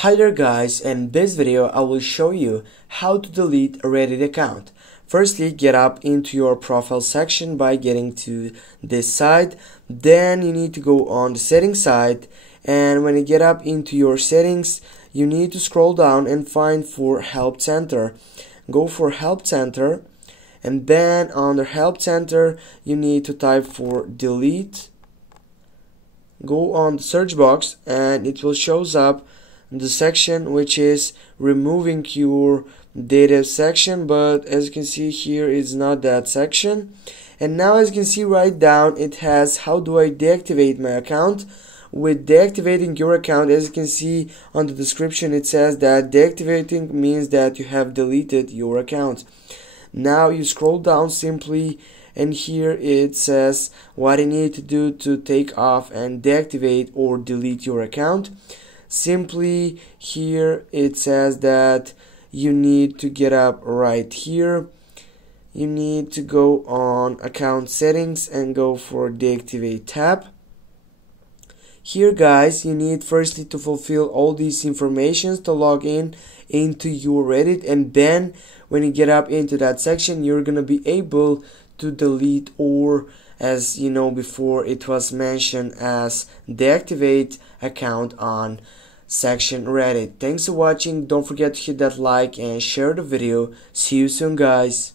Hi there guys, in this video I will show you how to delete a Reddit account. Firstly, get up into your profile section by getting to this side. Then you need to go on the settings side, and when you get up into your settings, you need to scroll down and find for Help Center. Go for Help Center, and then under Help Center you need to type for delete. Go on the search box and it will shows up the section which is removing your data section, but as you can see here it's not that section. And now as you can see right down it has how do I deactivate my account. With deactivating your account, as you can see on the description, it says that deactivating means that you have deleted your account. Now you scroll down simply, and here it says what you need to do to take off and deactivate or delete your account. Simply here it says that you need to get up right here. You need to go on account settings and go for deactivate tab. Here guys, you need firstly to fulfill all these informations to log in into your Reddit, and then when you get up into that section you're gonna be able to delete, or as you know before it was mentioned as deactivate account on section Reddit. Thanks for watching. Don't forget to hit that like and share the video. See you soon guys.